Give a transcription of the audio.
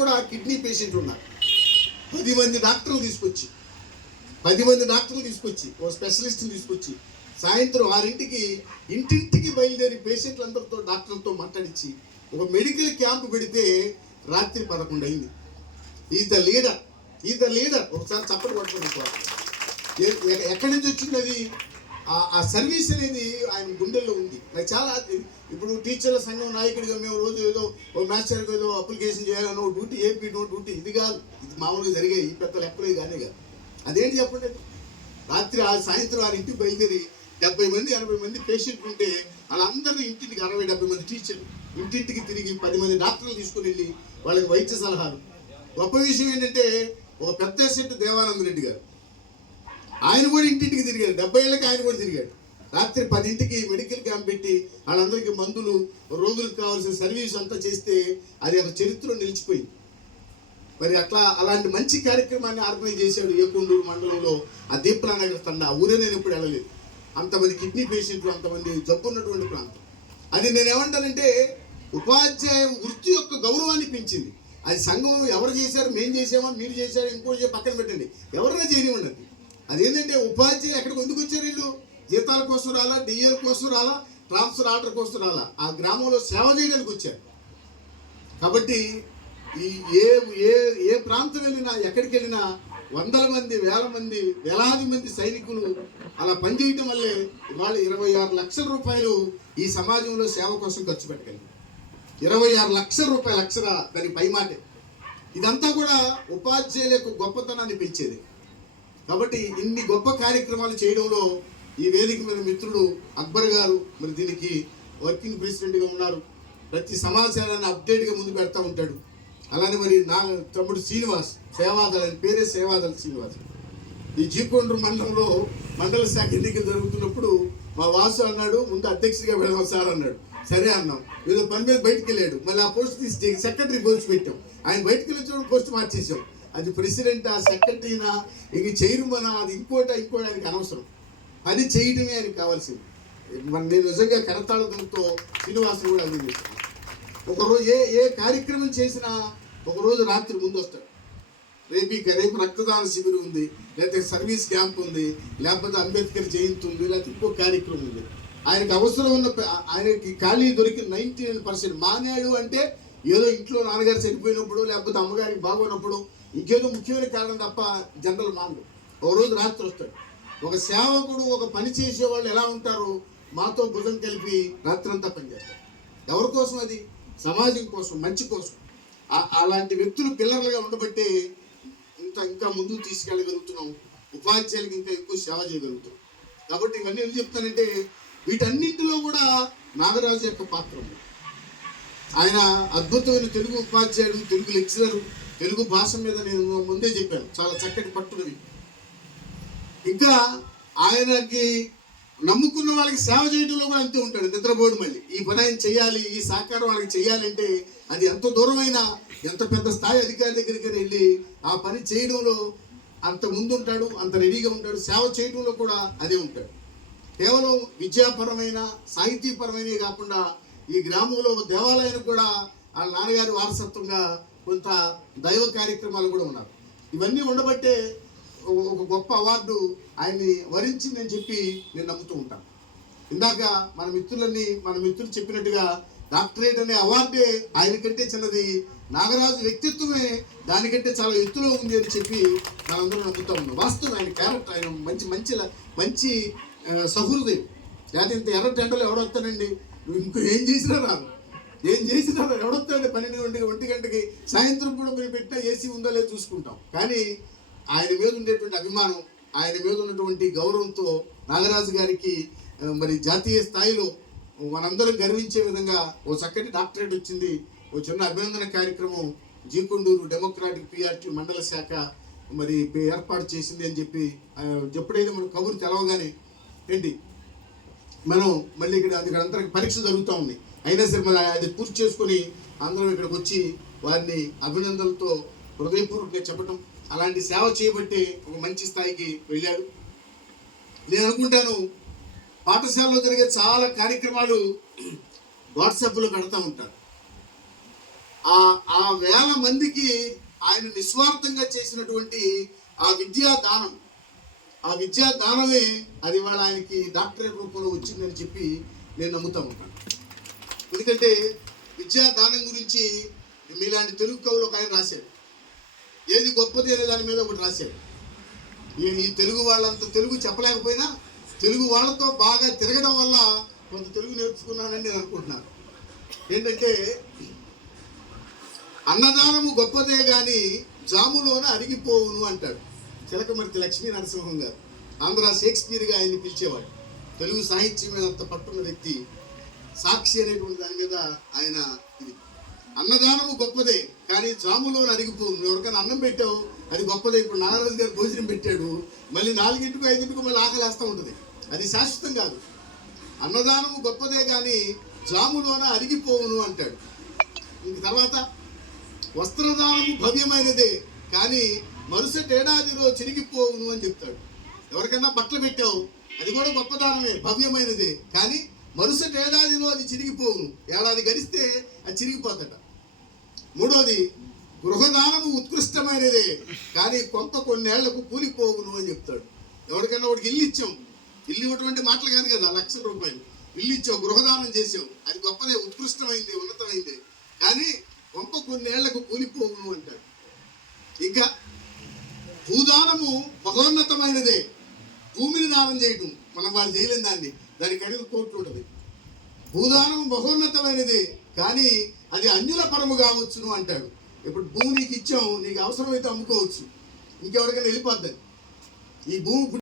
కూడా కిడ్నీ పేషెంట్లు ఉన్నారు. 10 మంది డాక్టర్లు తీసుకొచ్చి ఓ స్పెషలిస్ట్ని తీసుకొచ్చి సాయంత్రం 6ంటికి ఇంటింటికి బయలుదేరి పేషెంట్లందరితో డాక్టర్లతో మాట్లాడించి ఒక మెడికల్ క్యాంప్ పెడితే రాత్రి 11 అయింది. Is the leader. ఒకసారి చప్పటి కొట్టుకోండి. ఎక్కడి నుంచి వచ్చింది అది? ఆ సర్వీస్ అనేది ఆయన గుండెల్లో ఉంది. నాకు చాలా ఇప్పుడు టీచర్ల సంఘం నాయకుడిగా మేము రోజు ఏదో ఓ మాస్టర్కి ఏదో అప్లికేషన్ చేయాలనో డ్యూటీ ఏపీ నో డ్యూటీ ఇది కాదు. ఇది మామూలుగా జరిగాయి ఈ పెద్ద లెక్కలే కానీ కాదు. అదేంటి చెప్పండి. రాత్రి సాయంత్రం 6ంటికి బయలుదేరి 70 మంది 80 మంది పేషెంట్లు ఉంటే వాళ్ళందరినీ ఇంటింటికి 60-70 మంది టీచర్లు ఇంటింటికి తిరిగి 10 మంది డాక్టర్లు తీసుకుని వెళ్ళి వాళ్ళకి వైద్య సలహాలు. గొప్ప విషయం ఏంటంటే ఒక పెద్ద సెట్ దేవానంద రెడ్డి గారు ఆయన కూడా ఇంటింటికి తిరిగాడు. 70 ఏళ్ళకి ఆయన కూడా తిరిగాడు. రాత్రి 10ంటికి మెడికల్ క్యాంప్ పెట్టి వాళ్ళందరికీ మందులు రోగులకు కావాల్సిన సర్వీస్ అంతా చేస్తే అది ఒక చరిత్రలో నిలిచిపోయింది. మరి అలాంటి మంచి కార్యక్రమాన్ని ఆర్గనైజ్ చేశాడు ఏకొండూరు మండలంలో ఆ దీప్లానగర్ తండ. ఆ ఊరే నేను ఎప్పుడు వెళ్ళలేదు. అంతమంది కిడ్నీ పేషెంట్లు, అంతమంది జబ్బు ఉన్నటువంటి ప్రాంతం. అది నేను ఏమంటానంటే ఉపాధ్యాయ వృత్తి యొక్క గౌరవాన్ని పెంచింది. అది సంఘం ఎవరు చేశారు, మేము చేసామా, మీరు చేశారు, ఇంకోటి పక్కన పెట్టండి, ఎవరైనా చేయనివ్వండి. అదేంటంటే ఉపాధ్యాయులు ఎక్కడికి ఎందుకు వచ్చారు? వీళ్ళు జీతాల కోసం రాలా, డిఏల కోసం రాలా, ట్రాన్స్ఫర్ ఆర్డర్ కోసం రాలా, ఆ గ్రామంలో సేవ చేయడానికి వచ్చారు. కాబట్టి ఏ ప్రాంతం వెళ్ళినా ఎక్కడికి వెళ్ళినా వందల మంది, వేల మంది, వేలాది మంది సైనికులు అలా పనిచేయటం వల్లే ఇవాళ 26 లక్షల రూపాయలు ఈ సమాజంలో సేవ కోసం ఖర్చు పెట్టగలిగారు. 26 లక్షల రూపాయలు, అక్షర దాని పైమాటే. ఇదంతా కూడా ఉపాధ్యాయుల యొక్క గొప్పతనాన్ని పెంచేది. కాబట్టి ఇన్ని గొప్ప కార్యక్రమాలు చేయడంలో ఈ వేదిక మీద మిత్రుడు అక్బర్ గారు మరి దీనికి వర్కింగ్ ప్రెసిడెంట్గా ఉన్నారు. ప్రతి సమాచారాన్ని అప్డేట్గా ముందు పెడతా ఉంటాడు. అలానే మరి నా తమ్ముడు శ్రీనివాస్, సేవాదళ పేరే సేవాదళ శ్రీనివాస్. ఈ జీకొండూరు మండలంలో మండల శాఖ ఎన్నికలు జరుగుతున్నప్పుడు మా వాసు అన్నాడు, ముందు అధ్యక్షుడిగా వెళ్దాం సార్ అన్నాడు. సరే అన్నాం. ఏదో పని మీద బయటకు వెళ్ళాడు. మళ్ళీ ఆ పోస్ట్ తీసి సెక్రటరీ పోస్ట్ పెట్టాం. ఆయన బయటకు వెళ్ళి పోస్ట్ మార్చేసాం. అది ప్రెసిడెంట్, ఆ సెక్రటరీనా, ఇంక చైర్మన్, అది ఇంకోటి ఆయనకి అనవసరం. పని చేయడమే ఆయనకి కావాల్సింది. నేను నిజంగా కరతాళంతో శ్రీనివాసులు కూడా అందించాను. ఒకరోజు ఏ కార్యక్రమం చేసినా ఒకరోజు రాత్రి ముందు వస్తాడు. రేపు రక్తదాన శిబిరం ఉంది, లేకపోతే సర్వీస్ క్యాంప్ ఉంది, లేకపోతే అంబేద్కర్ జయంతి ఉంది, లేకపోతే ఇంకో కార్యక్రమం ఉంది. ఆయనకు అవసరం ఉన్న ఆయనకి ఖాళీ దొరికిన 99% మానేడు అంటే ఏదో ఇంట్లో నాన్నగారు చనిపోయినప్పుడు, లేకపోతే అమ్మగారికి బాగోనప్పుడు, ఇంకేదో ముఖ్యమైన కారణం తప్ప జనరల్ మానడు. ఒక రోజు రాత్రి వస్తాడు. ఒక సేవకుడు, ఒక పని చేసేవాళ్ళు ఎలా ఉంటారో మాతో భుజం కలిపి రాత్రంతా పనిచేస్తారు. ఎవరి కోసం? అది సమాజం కోసం, మంచి కోసం. అలాంటి వ్యక్తులు పిల్లర్లుగా ఉండబట్టే ఇంకా ముందుకు తీసుకెళ్ళగలుగుతున్నాం. ఉపాధ్యాయులకు ఇంకా ఎక్కువ సేవ చేయగలుగుతున్నాం. కాబట్టి ఇవన్నీ ఎందుకు చెప్తానంటే వీటన్నింటిలో కూడా నాగరాజు యొక్క పాత్ర ఉంది. ఆయన అద్భుతమైన తెలుగు ఉపాధ్యాయుడు, తెలుగు లెక్చరరు. తెలుగు భాష మీద నేను ముందే చెప్పాను, చాలా చక్కటి పట్టునవి. ఇంకా ఆయనకి నమ్ముకున్న వాళ్ళకి సేవ చేయడంలో కూడా అంతే ఉంటాడు. నిద్రపోడు మళ్ళీ ఈ పని ఆయన చేయాలి, ఈ సహకారం వాళ్ళకి చేయాలంటే అది ఎంత దూరమైనా, ఎంత పెద్ద స్థాయి అధికారి దగ్గరికి వెళ్ళి ఆ పని చేయడంలో అంత ముందుంటాడు, అంత రెడీగా ఉంటాడు. సేవ చేయడంలో కూడా అదే ఉంటాడు. కేవలం విద్యాపరమైన, సాహితీపరమైనవి కాకుండా ఈ గ్రామంలో దేవాలయానికి కూడా వాళ్ళ నాన్నగారి వారసత్వంగా కొంత దైవ కార్యక్రమాలు కూడా ఉన్నారు. ఇవన్నీ ఉండబట్టే ఒక గొప్ప అవార్డు ఆయన్ని వరించిందని చెప్పి నేను నమ్ముతూ ఉంటాను. ఇందాక మన మిత్రులు చెప్పినట్టుగా డాక్టరేట్ అనే అవార్డే ఆయనకంటే చిన్నది, నాగరాజు వ్యక్తిత్వమే దానికంటే చాలా ఎత్తులో ఉంది అని చెప్పి మనందరూ నమ్ముతూ ఉన్నాం. వాస్తవం ఆయన క్యారెక్టర్, ఆయన మంచి సహృదయం. లేకపోతే ఇంత ఎర్ర టెండలు ఎవడొస్తానండి, ఇంకో ఏం చేసినా రాదు, ఎవడొస్తాడండి 12 గంటకి. సాయంత్రం కూడా మీరు పెట్టినా ఏసీ ఉందో లేదో చూసుకుంటాం. కానీ ఆయన మీద ఉండేటువంటి అభిమానం, ఆయన మీద ఉన్నటువంటి గౌరవంతో నాగరాజు గారికి మరి జాతీయ స్థాయిలో మనందరం గర్వించే విధంగా ఓ చక్కటి డాక్టరేట్ వచ్చింది. ఓ చిన్న అభినందన కార్యక్రమం జీకొండూరు డెమోక్రాటిక్ పిఆర్టీ మండల శాఖ మరి ఏర్పాటు చేసింది అని చెప్పి ఎప్పుడైతే మనం కబురు తెలవగానే ఏంటి మనం మళ్ళీ ఇక్కడ అందరికి పరీక్ష జరుగుతూ ఉన్నాయి. అయినా సరే మరి అది పూర్తి చేసుకొని అందరం ఇక్కడికి వచ్చి వారిని అభినందనలతో హృదయపూర్వకంగా చెప్పడం, అలాంటి సేవ చేయబట్టి ఒక మంచి స్థాయికి వెళ్ళాడు. నేను అనుకుంటాను పాఠశాలలో జరిగే చాలా కార్యక్రమాలు వాట్సాప్లో పెడతా ఉంటారు. ఆ ఆ వేల మందికి ఆయన నిస్వార్థంగా చేసినటువంటి ఆ విద్యా దానం, ఆ విద్యా దానమే అది ఇవాళ ఆయనకి డాక్టరేట్ రూపంలో వచ్చిందని చెప్పి నేను నమ్ముతా ఉంటాను. ఎందుకంటే విద్యా దానం గురించి మీలాంటి తెలుగు కవులు ఒక ఆయన రాశాడు. ఏది గొప్పది అనే దాని మీద ఒకటి రాశాడు. ఈ తెలుగు వాళ్ళంత తెలుగు చెప్పలేకపోయినా తెలుగు వాళ్ళతో బాగా తిరగడం వల్ల కొంత తెలుగు నేర్చుకున్నానని నేను అనుకుంటున్నాను. ఏంటంటే, అన్నదానము గొప్పదే కానీ జాములోన అరిగిపోవును అంటాడు చిలకమర్తి లక్ష్మీ నరసింహం గారు. ఆంధ్ర షేక్స్పియర్గా ఆయన్ని పిలిచేవాడు. తెలుగు సాహిత్యం మీద అంత పట్టున్న వ్యక్తి. సాక్షి అనేటువంటి దాని మీద ఆయన ఇది, అన్నదానము గొప్పదే కానీ జాములోన అరిగిపోవు. ఎవరికైనా అన్నం పెట్టావు అది గొప్పదే. ఇప్పుడు నాగరాజు గారు భోజనం పెట్టాడు, మళ్ళీ 4 5 మళ్ళీ ఆకలేస్తూ ఉంటుంది. అది శాశ్వతం కాదు. అన్నదానము గొప్పదే కానీ జాములోన అరిగిపోవును అంటాడు. ఇంక తర్వాత వస్త్రదానము భవ్యమైనదే కానీ మరుసటి ఏడాదిలో చిరిగిపోవును అని చెప్తాడు. ఎవరికైనా బట్టలు పెట్టావు అది కూడా గొప్ప దానమే, భవ్యమైనదే, కానీ మరుసటి ఏడాదిలో అది చిరిగిపోవును. ఏడాది గడిస్తే అది చిరిగిపోతట. మూడోది, గృహదానము ఉత్కృష్టమైనదే కానీ కొంత కొన్నేళ్లకు కూలిపోవును అని చెప్తాడు. ఎవరికైనా ఒకటికి ఇల్లు ఇచ్చాం, ఇల్లు ఇవ్వటువంటి మాటలు కాదు కదా, లక్షల రూపాయలు ఇల్లు ఇచ్చావు, గృహదానం చేసావు, అది గొప్పదే, ఉత్కృష్టమైంది, ఉన్నతమైంది, కానీ కొంత కొన్నేళ్లకు కూలిపోవును అంటాడు. ఇంకా భూదానము మహోన్నతమైనదే, భూమిని దానం చేయటం మనం వాళ్ళు చేయలేని దానికి అడుగు కోట్లు ఉంటుంది. భూదానము మహోన్నతమైనది కానీ అది అన్యుల పరము కావచ్చును అంటాడు. ఇప్పుడు భూమి నీకు ఇచ్చాం, నీకు అవసరమైతే అమ్ముకోవచ్చు, ఇంకెవరికైనా వెళ్ళిపోద్ది ఈ భూమి.